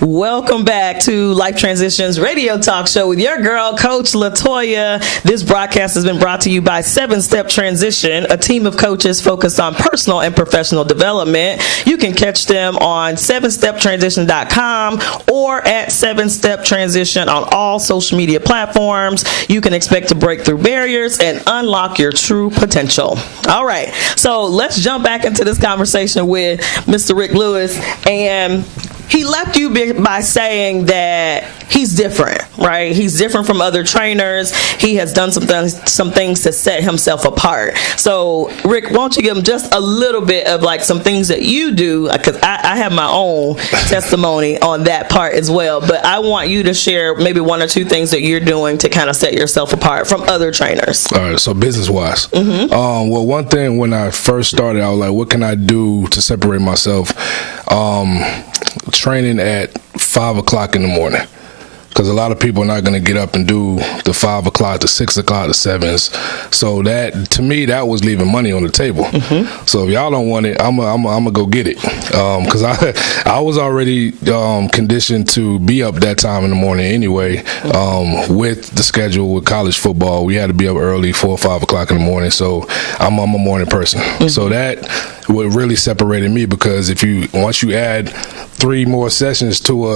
Welcome back to Life Transitions Radio Talk Show with your girl, Coach Latoya. This broadcast has been brought to you by 7-Step Transition, a team of coaches focused on personal and professional development. You can catch them on 7steptransition.com or at 7-Step Transition on all social media platforms. You can expect to break through barriers and unlock your true potential. All right, so let's jump back into this conversation with Mr. Rick Lewis. And he left you by saying that he's different, right? He's different from other trainers. He has done some things to set himself apart. So, Rick, why don't you give him just a little bit of like some things that you do? Because I have my own testimony on that part as well. But I want you to share maybe one or two things that you're doing to kind of set yourself apart from other trainers. All right, so business-wise. Well, one thing when I first started, I was like, what can I do to separate myself? Training at 5 o'clock in the morning, because a lot of people are not going to get up and do the 5 o'clock, the 6 o'clock, the 7s. So that, to me, that was leaving money on the table. So if y'all don't want it, I'm gonna go get it, because I was already conditioned to be up that time in the morning anyway. With the schedule with college football, we had to be up early, 4 or 5 o'clock in the morning. So I'm a morning person. So that what really separated me, because once you add 3 more sessions to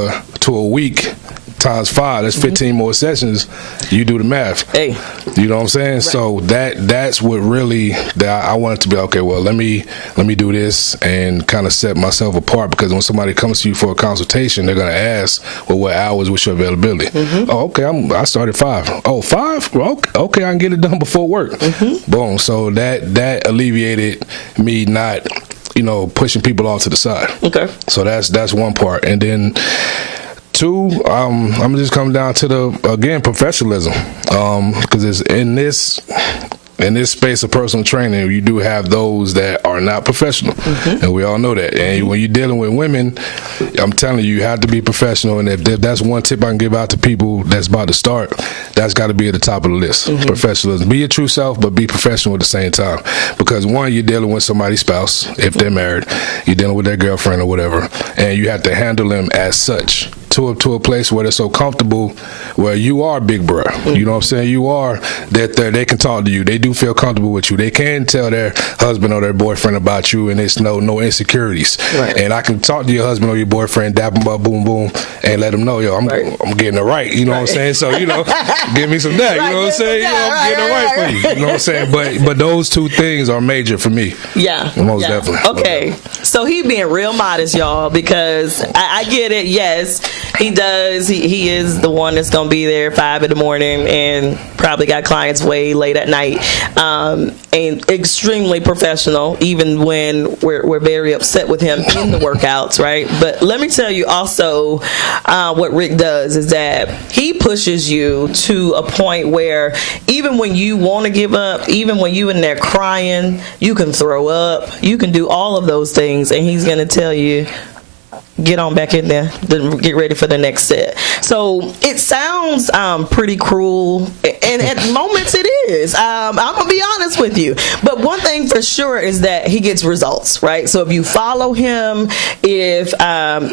a week times 5, that's 15 more sessions. You do the math. Hey, you know what I'm saying? Right. So that's what really that I wanted to be. Okay, well, let me do this and kind of set myself apart, because when somebody comes to you for a consultation, they're gonna ask, well, what hours? What's your availability? Oh, okay, I start at 5. Oh, 5? Well, okay, I can get it done before work. Boom. So that alleviated me not, pushing people off to the side. Okay. So that's one part. And then 2, I'm just coming down to professionalism. Because it's in this space of personal training, you do have those that are not professional, and we all know that. And when you're dealing with women, I'm telling you have to be professional. And if that's one tip I can give out to people that's about to start, that's got to be at the top of the list. Professionalism. Be your true self, but be professional at the same time. Because one, you're dealing with somebody's spouse, if they're married, you're dealing with their girlfriend or whatever, and you have to handle them as such. To a place where they're so comfortable, where you are big bro. You know what I'm saying? You are that they can talk to you. They do feel comfortable with you. They can tell their husband or their boyfriend about you, and it's no insecurities. Right. And I can talk to your husband or your boyfriend, dap them up, boom, boom, and let them know, I'm getting it right. You know what I'm saying? So, give me some that. You know what I'm saying? I'm getting it right for you. You know what I'm saying? But those 2 things are major for me. Yeah. Most definitely. Okay. So he being real modest, y'all, because I get it. Yes, he does. He is the one that's going to be there 5 in the morning and probably got clients way late at night, and extremely professional, even when we're very upset with him in the workouts, right? But let me tell you also what Rick does is that he pushes you to a point where even when you want to give up, even when you in there crying, you can throw up, you can do all of those things, and he's going to tell you, get on back in there, get ready for the next set. So it sounds pretty cruel, and at moments it is. I'm gonna be honest with you, but one thing for sure is that he gets results, right? So if you follow him, if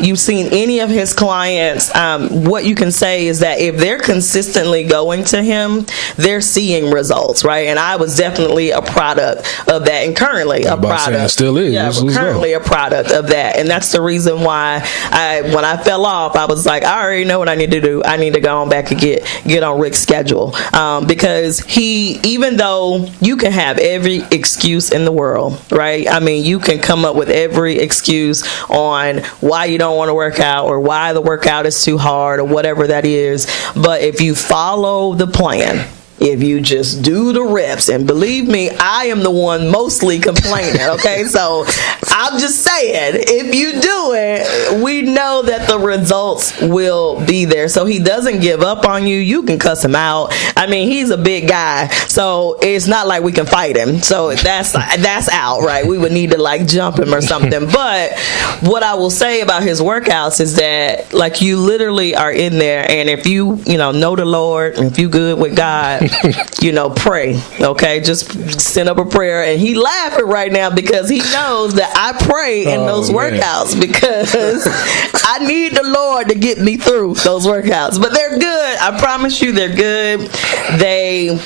you've seen any of his clients, what you can say is that if they're consistently going to him, they're seeing results, right? And I was definitely a product of that, and currently a product. Still is. Yeah, currently a product of that, and that's the reason why when I fell off, I was like, I already know what I need to do. I need to go on back and get on Rick's schedule, because even though you can have every excuse in the world, right? I mean, you can come up with every excuse on why you don't want to work out or why the workout is too hard or whatever that is. But if you follow the plan, if you just do the reps, and believe me, I am the one mostly complaining, okay? So I'm just saying, if you do it, we know that the results will be there. So he doesn't give up on you. You can cuss him out. I mean, he's a big guy, so it's not like we can fight him. So that's out, right? We would need to like jump him or something. But what I will say about his workouts is that like you literally are in there, and if you know the Lord, and if you good with God, pray. Okay, just send up a prayer. And he laughing right now because he knows that I pray in those workouts because I need the Lord to get me through those workouts. But they're good. I promise you, they're good. They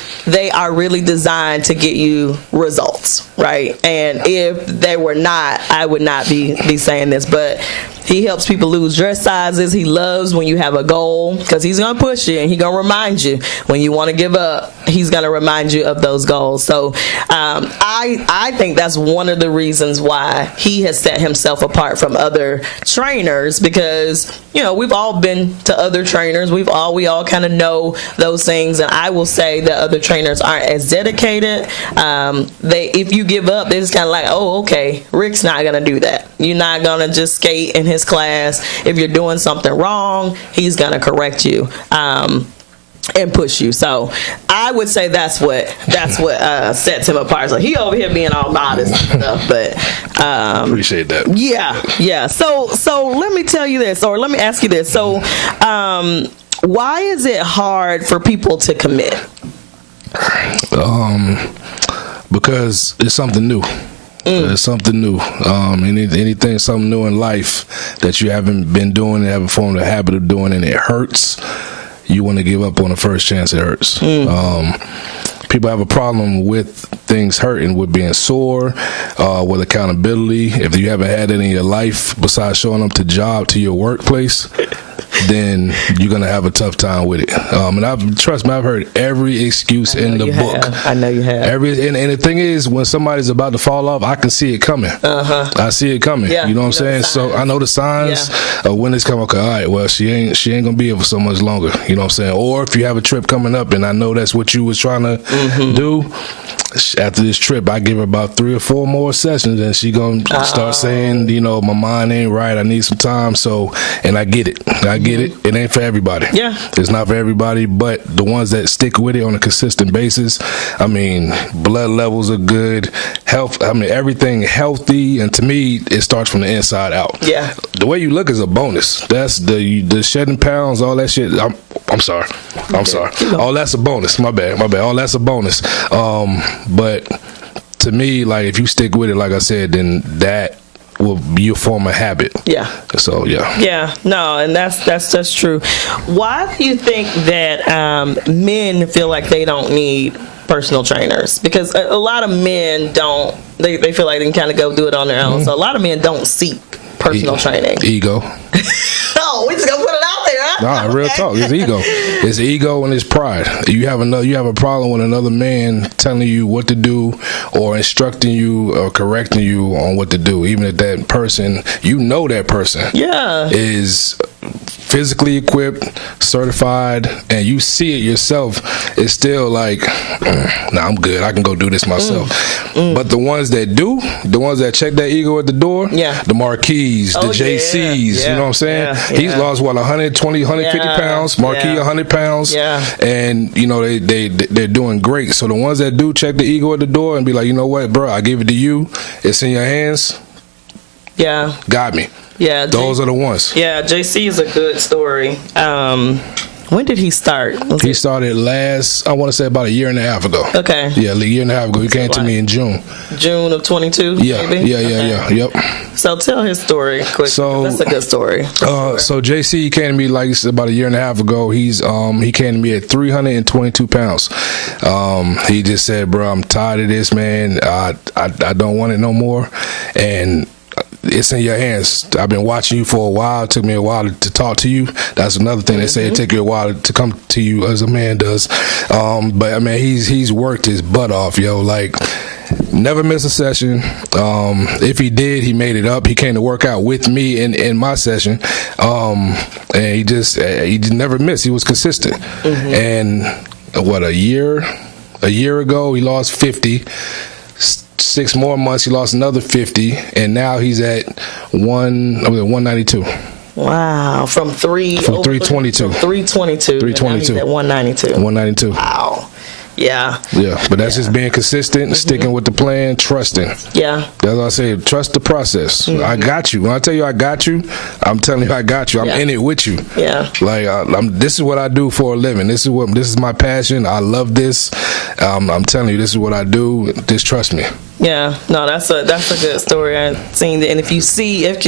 are really designed to get you results, right? And if they were not, I would not be saying this, but he helps people lose dress sizes. He loves when you have a goal because he's going to push you and he's going to remind you when you want to give up. He's going to remind you of those goals. So I think that's one of the reasons why he has set himself apart from other trainers because, we've all been to other trainers. We all kind of know those things. And I will say that other trainers aren't as dedicated. If you give up, they're just kind of like, oh, okay, Rick's not going to do that. You're not going to just skate in his class. If you're doing something wrong, he's going to correct you. And push you. So I would say that's what sets him apart. So he over here being all modest and stuff, but appreciate that. Yeah. So let me tell you this, or let me ask you this. So why is it hard for people to commit? Because it's something new. It's something new. Anything, something new in life that you haven't been doing, haven't formed a habit of doing, and it hurts. You want to give up on the first chance it hurts. People have a problem with things hurting, with being sore, with accountability. If you haven't had it in your life besides showing up to your workplace, then you're going to have a tough time with it. And trust me, I've heard every excuse in the book. I know you have. And the thing is, when somebody's about to fall off, I can see it coming. I see it coming. Yeah, you know what I'm saying? So I know the signs of when it's coming. Okay, all right, well, she ain't going to be here for so much longer. You know what I'm saying? Or if you have a trip coming up and I know that's what you was trying to do, after this trip, I give her about 3 or 4 more sessions and she going to start saying, my mind ain't right. I need some time. So, and I get it. It ain't for everybody. Yeah. It's not for everybody, but the ones that stick with it on a consistent basis, blood levels are good, health, everything healthy, and to me, it starts from the inside out. Yeah. The way you look is a bonus. That's the shedding pounds, all that shit. I'm sorry. All that's a bonus. My bad. All that's a bonus. But to me, like, if you stick with it, like I said, then that will be a form of habit. Yeah. So yeah. No, and that's true. Why do you think that men feel like they don't need personal trainers? Because a lot of men don't. They feel like they can kind of go do it on their own. So a lot of men don't seek personal training. Ego. Oh, we just gonna put it out there, huh? Nah, real talk. It's ego. It's ego and it's pride. You have a problem with another man telling you what to do or instructing you or correcting you on what to do, even if that person, that person is physically equipped, certified, and you see it yourself. It's still like, I'm good. I can go do this myself. But the ones that do, the ones that check that ego at the door, the Marquis, the JCs, you know what I'm saying? He's lost 120, 150 pounds. Marquis 100 pounds, and they're doing great. So the ones that do check the ego at the door and be like, you know what, bro, I gave it to you. It's in your hands. Yeah, got me. Yeah, those are the ones. Yeah, JC is a good story. When did he start? He started I want to say about 1.5 years ago. Okay. Yeah, 1.5 years ago. He came to me in June. June of 22? Yeah, maybe? Yeah. Yep. So tell his story quick. So that's a good story. So JC came to me like about 1.5 years ago. He came to me at 322 pounds. He just said, bro, I'm tired of this, man. I don't want it no more. And it's in your hands. I've been watching you for a while. It took me a while to talk to you. That's another thing. They say it take you a while to come to you as a man does. But he's worked his butt off, yo. Like, never missed a session. If he did, he made it up. He came to work out with me in my session. And he never missed. He was consistent. And a year ago, he lost 50. 6 more months, he lost another 50, and now he's at 192. Wow, from 322. 322. Now he's at 192. 192. Wow. Yeah, but that's just being consistent, sticking with the plan, trusting. Yeah. That's what I say. Trust the process. I got you. When I tell you I got you, I'm telling you I got you. I'm in it with you. Yeah. Like this is what I do for a living. This is my passion. I love this. I'm telling you, this is what I do. Just trust me. Yeah, no, that's a good story. I've seen it, and if you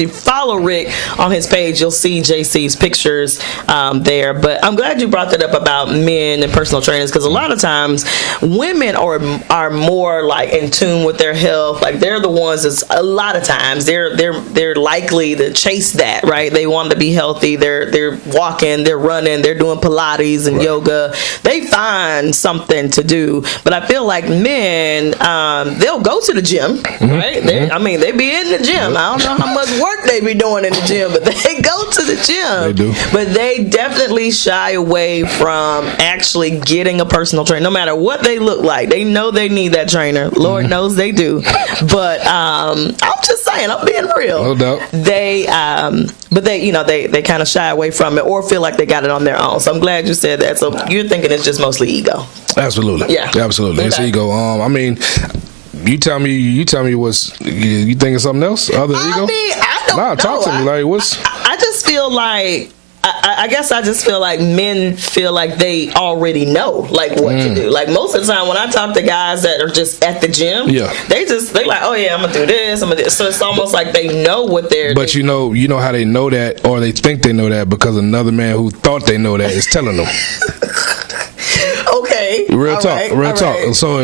follow Rick on his page, you'll see JC's pictures there. But I'm glad you brought that up about men and personal trainers, because a lot of times women are more like in tune with their health. Like they're the ones that's a lot of times they're likely to chase that, right? They want to be healthy. They're walking, they're running, they're doing Pilates and yoga. They find something to do. But I feel like men, they'll go to the gym, right? They be in the gym. I don't know how much work they be doing in the gym, but they go to the gym. They do. But they definitely shy away from actually getting a personal trainer, no matter what they look like. They know they need that trainer. Lord knows they do. But I'm just saying, I'm being real. No doubt. They kind of shy away from it or feel like they got it on their own. So I'm glad you said that. So you're thinking it's just mostly ego. Absolutely. Yeah. Absolutely. Okay. It's ego. You tell me what's you thinking something else other than ego? I don't know. Talk to me. Like what's? I just feel like I guess I just feel like men feel like they already know like what to do. Like most of the time when I talk to guys that are just at the gym, they like, oh yeah, I'm gonna do this, I'm gonna do this. So it's almost like they know what they're. But you know how they know that, or they think they know that because another man who thought they know that is telling them. Okay. Real All talk. right. So so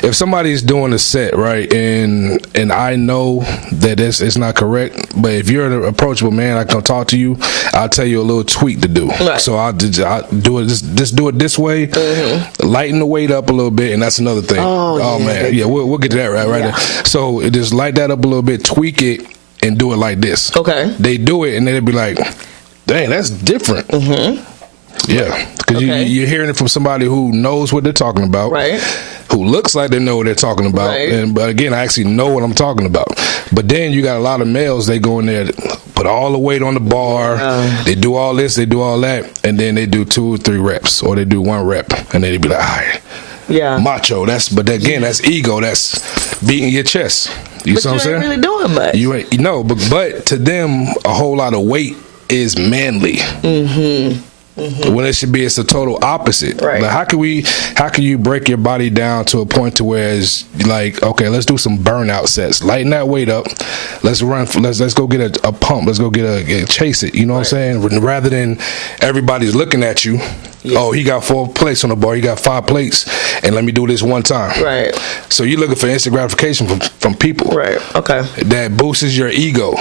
if somebody's doing a set, right, and I know that it's not correct, but if you're an approachable man, I can talk to you. I'll tell you a little tweak to do. Right. So I'll do it. Just do it this way. Lighten the weight up a little bit, and that's another thing. Oh man, yeah, we'll get to that right there. So just light that up a little bit, tweak it, and do it like this. Okay. They do it, and then they'll be like, "Dang, that's different." Yeah, because you're hearing it from somebody who knows what they're talking about, right? Who looks like they know what they're talking about, right. But again, I actually know what I'm talking about. But then you got a lot of males, they go in there, put all the weight on the bar, they do all this, they do all that, and then they do 2 or 3 reps, or they do 1 rep, and then they be like, all right, macho. But again, that's ego. That's beating your chest. You see what I'm saying? You ain't really doing much. You ain't, but to them, a whole lot of weight is manly. When it's the total opposite. Right. Like how can you break your body down to a point to where it's like, okay, let's do some burnout sets. Lighten that weight up. Let's run. Let's go get a pump. Let's go chase it. You know what I'm saying? Rather than everybody's looking at you. Yeah. Oh, he got 4 plates on the bar. He got 5 plates, and let me do this one time. Right. So you're looking for instant gratification from people. Right. Okay. That boosts your ego.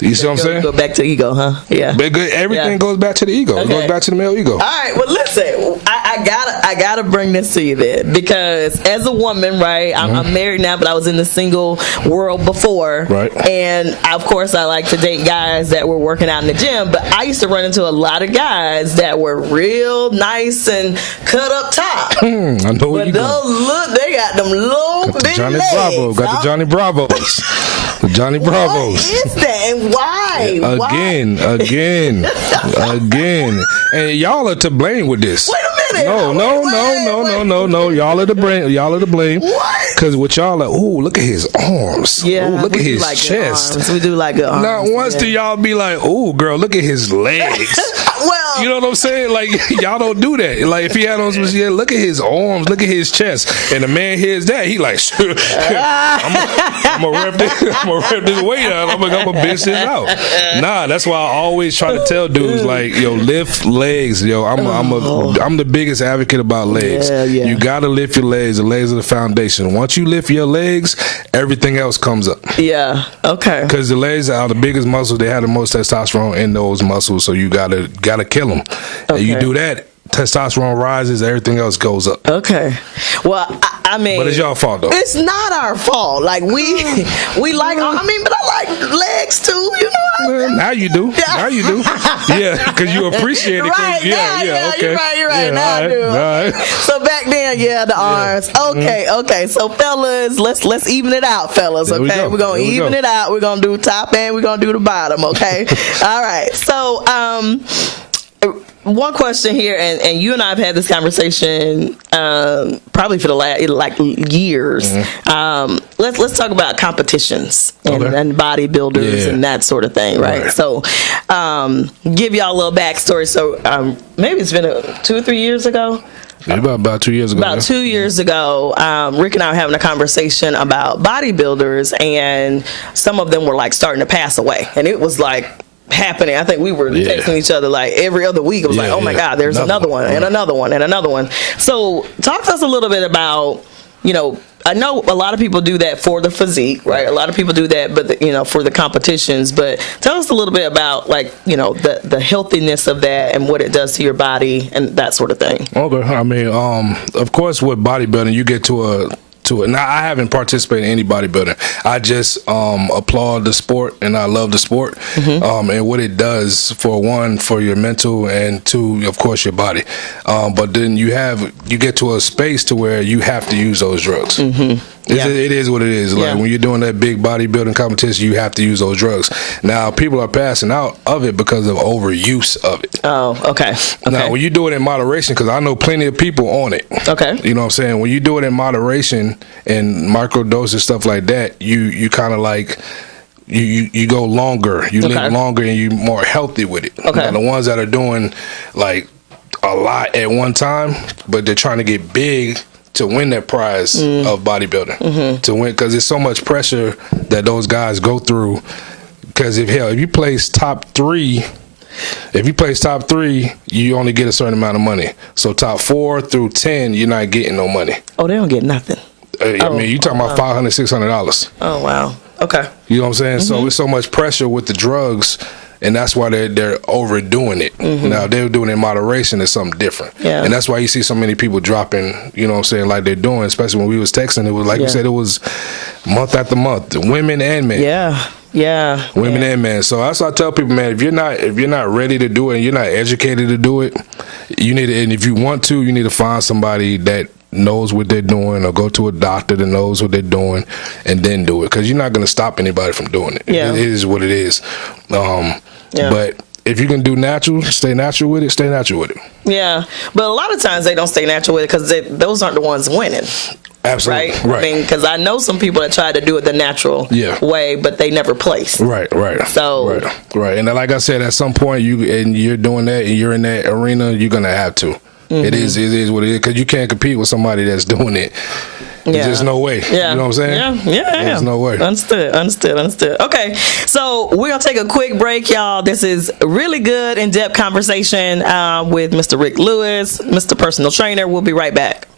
You see what I'm saying? Go back to ego, huh? Yeah. But everything goes back to the ego. It goes back to the male ego. All right. Well, listen, I gotta bring this to you then, because as a woman, right? I'm married now, but I was in the single world before, right? And of course, I like to date guys that were working out in the gym. But I used to run into a lot of guys that were real nice and cut up top. I know where you go. They got them long, big Johnny legs. Bravo. Got the Johnny Bravos. The Johnny Bravos. What is that? And why? Again. And y'all are to blame with this. Wait a minute. No. Y'all are to blame. What? Because what y'all are, look at his arms. Yeah. Look at his chest. We do like good arms. Not once do y'all be like, girl, look at his legs. Well, you know what I'm saying? Like, y'all don't do that. Like, if he had on some shit, look at his arms, look at his chest. And the man hears that, he like, I'm gonna rep this weight out. I'm gonna bench this out. Nah, that's why I always try to tell dudes, like, yo, lift legs. Yo, I'm the biggest advocate about legs. Yeah. You gotta lift your legs. The legs are the foundation. Once you lift your legs, everything else comes up. Yeah. Okay. Because the legs are the biggest muscles. They have the most testosterone in those muscles. So you gotta kill them. Okay. And you do that, testosterone rises, everything else goes up. Okay. Well, I mean, but it's y'all fault though. It's not our fault. Like we like. But I like legs too. You know. Now you do. Yeah, because you appreciate it. Right. Yeah. Okay. You're right. Now I do. All right. So back then, the arms. Okay. So fellas, let's even it out, fellas. Okay, we're gonna even it out. We're gonna do top and we're gonna do the bottom. Okay. All right. So one question here, and you and I have had this conversation probably for the last years. Let's talk about competitions and bodybuilders and that sort of thing, right? So, give y'all a little backstory. So, maybe it's been 2 or 3 years ago. About 2 years ago. About 2 years ago, Rick and I were having a conversation about bodybuilders, and some of them were like starting to pass away, and it was like happening. I think we were texting each other like every other week. It was like, oh my God, there's another one and another one and another one. So talk to us a little bit about, I know a lot of people do that for the physique, right? A lot of people do that, but for the competitions. But tell us a little bit about the healthiness of that and what it does to your body and that sort of thing. Okay, I mean, of course, with bodybuilding, you get to it. Now, I haven't participated in any bodybuilding. I just applaud the sport, and I love the sport, and what it does for one, for your mental, and two, of course, your body. But then you get to a space to where you have to use those drugs. It is what it is. Like when you're doing that big bodybuilding competition, you have to use those drugs. Now, people are passing out of it because of overuse of it. Oh, okay. Now, when you do it in moderation, because I know plenty of people on it. Okay. You know what I'm saying? When you do it in moderation and microdose and stuff like that, you kind of like you go longer, you live longer, and you're more healthy with it. Okay. Now, the ones that are doing like a lot at one time, but they're trying to get big to win that prize of bodybuilding, to win, because there's so much pressure that those guys go through. Because if you place top three, you only get a certain amount of money. So top 4 through 10, you're not getting no money. Oh, they don't get nothing. I mean, you talking about $500, $600. Oh, wow. Okay. You know what I'm saying? So it's so much pressure with the drugs, and that's why they're overdoing it. Now, they're doing it in moderation is something different. Yeah. And that's why you see so many people dropping, you know what I'm saying, like they're doing, especially when we was texting. It was like you said, it was month after month, women and men. Yeah. Women and men. So that's why I tell people, man, if you're not ready to do it and you're not educated to do it, you need to, and if you want to, you need to find somebody that knows what they're doing, or go to a doctor that knows what they're doing, and then do it, because you're not going to stop anybody from doing it. It is what it is. But if you can do natural, stay natural with it. Yeah, but a lot of times they don't stay natural with it because those aren't the ones winning. Absolutely. Right? I mean, because I know some people that try to do it the natural way, but they never place. Right. So right. And then, like I said, at some point you're doing that and you're in that arena, you're gonna have to. It is what it is, because you can't compete with somebody that's doing it. There's just no way. Yeah. You know what I'm saying? Yeah. There's no way. Understood. Okay, so we're going to take a quick break, y'all. This is a really good, in-depth conversation with Mr. Rick Lewis, Mr. Personal Trainer. We'll be right back.